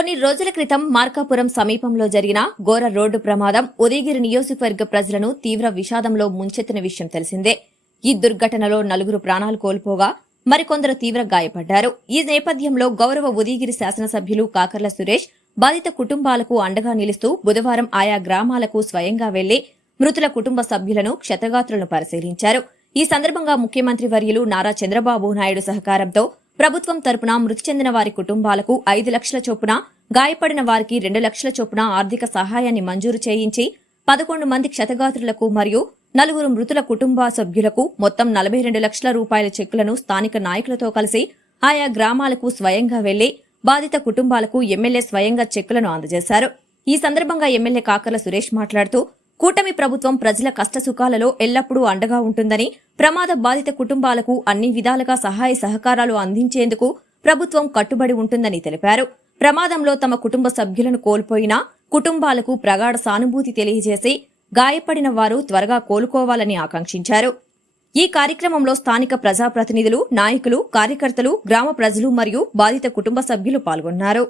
కొన్ని రోజుల క్రితం మార్కాపురం సమీపంలో జరిగిన ఘోర రోడ్డు ప్రమాదం ఉదయగిరి నియోజకవర్గ ప్రజలను తీవ్ర విషాదంలో ముంచెత్తిన విషయం తెలిసిందే. ఈ దుర్ఘటనలో 4 ప్రాణాలు కోల్పోగా మరికొందరు తీవ్ర గాయపడ్డారు. ఈ నేపథ్యంలో గౌరవ ఉదయగిరి శాసనసభ్యులు కాకర్ల సురేష్ బాధిత కుటుంబాలకు అండగా నిలుస్తూ బుధవారం ఆయా గ్రామాలకు స్వయంగా వెళ్లి మృతుల కుటుంబ సభ్యులను క్షతగాత్రులను పరిశీలించారు. ఈ సందర్భంగా ముఖ్యమంత్రి వర్యులు నారా చంద్రబాబు నాయుడు సహకారంతో ప్రభుత్వం తరపున మృతి చెందిన వారి కుటుంబాలకు 5 లక్షల చొప్పున, గాయపడిన వారికి 2 లక్షల చొప్పున ఆర్థిక సహాయాన్ని మంజూరు చేయించి 11 మంది క్షతగాత్రులకు మరియు 4 మృతుల కుటుంబ సభ్యులకు మొత్తం 42 లక్షల రూపాయల చెక్కులను స్థానిక నాయకులతో కలిసి ఆయా గ్రామాలకు స్వయంగా వెళ్లి బాధిత కుటుంబాలకు ఎమ్మెల్యే స్వయంగా చెక్కులను అందజేశారు. ఈ సందర్భంగా ఎమ్మెల్యే కాకర్ల సురేష్ మాట్లాడుతూ కూటమి ప్రభుత్వం ప్రజల కష్టసుఖాలలో ఎల్లప్పుడూ అండగా ఉంటుందని, ప్రమాద బాధిత కుటుంబాలకు అన్ని విధాలుగా సహాయ సహకారాలు అందించేందుకు ప్రభుత్వం కట్టుబడి ఉంటుందని తెలిపారు. ప్రమాదంలో తమ కుటుంబ సభ్యులను కోల్పోయిన కుటుంబాలకు ప్రగాఢ సానుభూతి తెలియజేసి గాయపడిన వారు త్వరగా కోలుకోవాలని ఆకాంక్షించారు. ఈ కార్యక్రమంలో స్థానిక ప్రజాప్రతినిధులు, నాయకులు, కార్యకర్తలు, గ్రామ ప్రజలు మరియు బాధిత కుటుంబ సభ్యులు పాల్గొన్నారు.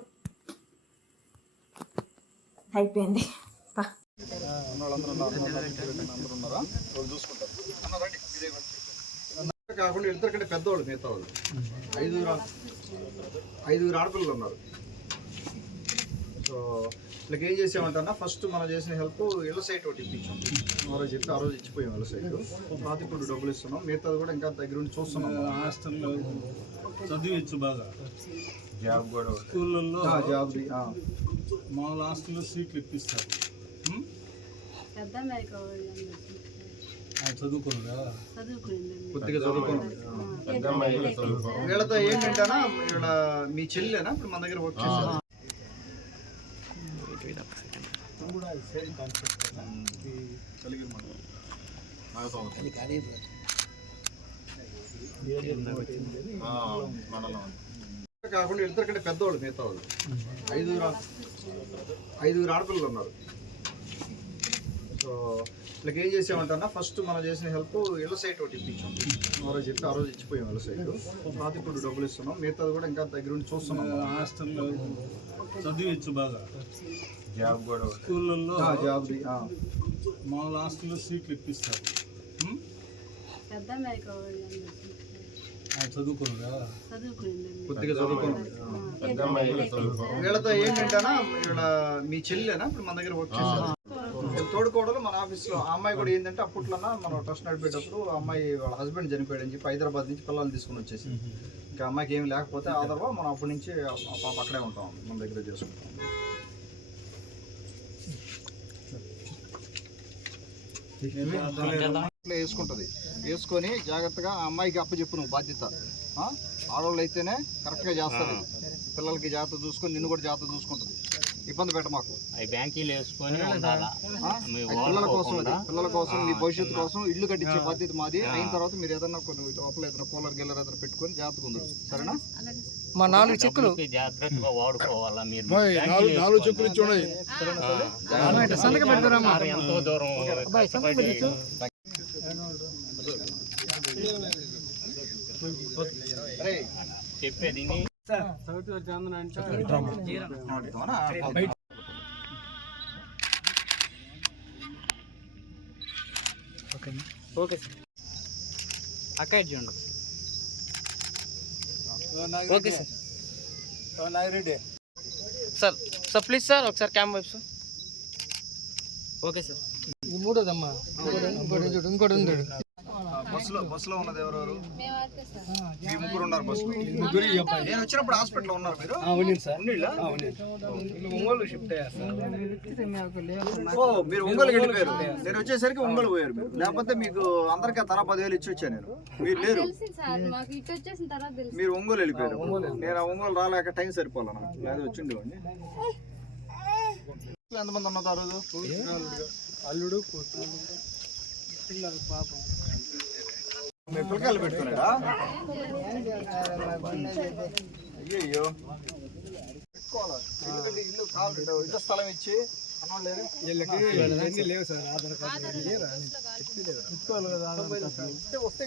అయిపోయింది. కాకుండా ఇద్దరికంటే పెద్దవాళ్ళు మిగతా వాళ్ళు 5 ఆడపిల్లలు ఉన్నారు. సో వీళ్ళకి ఏం చేసామంటన్నా ఫస్ట్ మనం చేసిన హెల్ప్ ఇళ్ళ సైట్ ఒకటి ఇప్పించాం. ఆ రోజు ఇచ్చిపోయాం ఇళ్ళ సైట్. తర్వాత ఇప్పుడు డబ్బులు ఇస్తున్నాం. మిగతాది కూడా ఇంకా దగ్గర ఉండి చూస్తున్నాం. హాస్టల్లో చదివించు బాగా, జాబ్ కూడా స్కూళ్ళల్లో జాబ్ మామూలు హాస్టల్లో సీట్లు ఇప్పిస్తారు. చదువుకున్నా కొద్దిగా చదువుకోండి. వీళ్ళతో ఏంటంటేనా వీళ్ళ మీ చెల్లెనా ఇప్పుడు మన దగ్గర వర్క్ చేస్తారు. కాకుండా ఇద్దరికంటే పెద్దవాళ్ళు మిగతా వాళ్ళు 5 ఆడపిల్లలు ఉన్నారు. సో వీళ్ళకి ఏం చేసామంటన్నా ఫస్ట్ మనం చేసిన హెల్ప్ ఇళ్ళ సైట్ ఒకటి ఇప్పించాం. ఆ రోజు ఇచ్చిపోయాం ఇళ్ళ సైట్. తర్వాత ఇప్పుడు డబ్బులు ఇస్తున్నాం. మిగతాది కూడా ఇంకా దగ్గర ఉండి చూస్తున్నాం. హాస్టల్లో చదివించు బాగా, జాబ్ కూడా స్కూళ్ళల్లో జాబ్ మామూలు హాస్టల్లో సీట్లు ఇప్పిస్తారు. చదువుకున్నా కొద్దిగా చదువుకోండి. వీళ్ళతో ఏంటంటేనా వీళ్ళ మీ చెల్లెనా ఇప్పుడు మన దగ్గర వర్క్ చేస్తారు. తోడుకోవడాలు మన ఆఫీస్లో ఆ అమ్మాయి కూడా ఏంటంటే అప్పట్లో మనం ట్రస్ట్ నడిపేటప్పుడు అమ్మాయి వాళ్ళ హస్బెండ్ చనిపోయాడు అని చెప్పి హైదరాబాద్ నుంచి పిల్లల్ని తీసుకుని వచ్చేసి ఇంకా అమ్మాయికి ఏమి లేకపోతే ఆధారవా మనం అప్పటి నుంచి పాప అక్కడే ఉంటాం, మన దగ్గర చేసుకుంటాం. వేసుకుంటుంది. వేసుకొని జాగ్రత్తగా ఆ అమ్మాయికి అప్పచెప్పు నువ్వు బాధ్యత. ఆడవాళ్ళు అయితేనే కరెక్ట్గా చేస్తారు. పిల్లలకి జాగ్రత్త చూసుకొని నిన్ను కూడా జాగ్రత్త చూసుకుంటుంది. ఇబ్బంది పెట్ట మాకు. పిల్లల కోసం మీ భవిష్యత్తు కోసం ఇల్లు కట్టించే బాధ్యత మాది. అయిన తర్వాత మీరు ఏదన్నా కొన్ని లోపల ఏదైనా కూలర్ గిల్లర్ ఏదైనా పెట్టుకొని జాగ్రత్తగా ఉందరు. సరేనా? మా 4 చెక్కులు జాగ్రత్తగా వాడుకోవాలా మీరు. 4 చెక్కులు చూడండి. ఎంతో దూరం చెప్పేది ఓకే సార్. అక్క చూడండి. Okay sir. Sir sir please sir ఒకసారి క్యామ్ వైపు సార్. Okay sir. ఇది 3వదమ్మా. ఇంకోటి ఉంది. బస్సులో ఉన్నది ఎవరెవరు? ఈ 3 ఉన్నారు బస్సులో. నేను వచ్చినప్పుడు హాస్పిటల్లో ఉన్నారు మీరు? ఒంగోలు షిఫ్ట్ అయ్యారు సార్. మీరు ఒంగోలు వెళ్ళిపోయారు. నేను వచ్చేసరికి ఒంగోలు పోయారు మీరు. లేకపోతే మీకు అందరికీ తలా 10,000 ఇచ్చి వచ్చాను నేను. మీరు లేరు, మీరు ఒంగోలు వెళ్ళిపోయారు. నేను ఆ ఒంగోలు రాలేక టైం సరిపోలే నాకు. లేదా వచ్చిండేవాడిని. ఎంతమంది ఉన్నారు ఆ రోజు? అల్లుడు పిల్లలు పాపం మీ పిల్లకాయలు పెట్టుకున్నారా? అయ్యో పెట్టుకోవాలి. ఎందుకంటే ఇల్లు కావాలి, ఇల్లు స్థలం ఇచ్చి అన్నోళ్ళు లేరు? లేవు సార్ ఆధార్ కార్డు వస్తే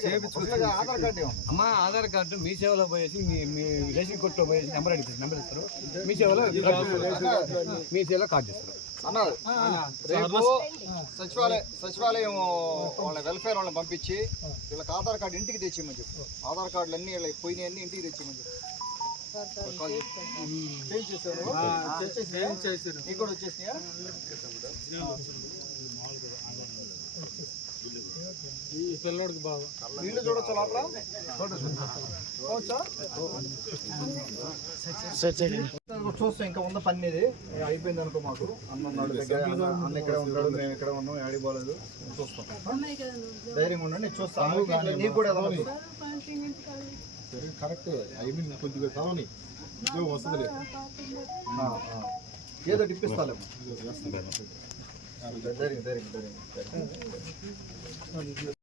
కదా, ఆధార్ కార్డు ఏమన్నా? అమ్మా ఆధార్ కార్డు మీ సేవలో పోయేసి మీ రేషన్ కొట్లో పోయేసి నెంబర్ ఇస్తారు మీ సేవలో మీ సేవలో కార్డు ఇస్తారు అన్నారు రేపు సచివాలయం వాళ్ళ వెల్ఫేర్ వాళ్ళని పంపించి వీళ్ళకి ఆధార్ కార్డు ఇంటికి తెచ్చిమని చెప్పు. ఆధార్ కార్డులు అన్ని వీళ్ళకి పోయినాయన్నీ ఇంటికి తెచ్చిమని చెప్పు. చేంజ్ చేసావు నువ్వు? చేశారు. నీకు కూడా వచ్చేసినాయా? ఈ పిల్లోడికి బాగా నీళ్ళు చూడొచ్చా లోపల? చూడొచ్చా? చూస్తాం. ఇంకా ఉందా పని ఇది అయిపోయింది అనుకో. మాకు అన్న ఉన్నాడు దగ్గర, అన్న ఇక్కడ ఉంటాడు, మేము ఇక్కడ ఉన్నాం, యాడి పోలేదు. చూస్తాం. ధైర్యంగా ఉండండి, చూస్తాను. నీకు కూడా ఎలా ఉంది? కరెక్ట్ ఐ మీన్ కొద్దిగా చదవని ఉద్యోగం వస్తుంది ఏదో ఇప్పిస్తాలేమో. ధైర్యం ధైర్యం ధైర్యం ధైర్యం.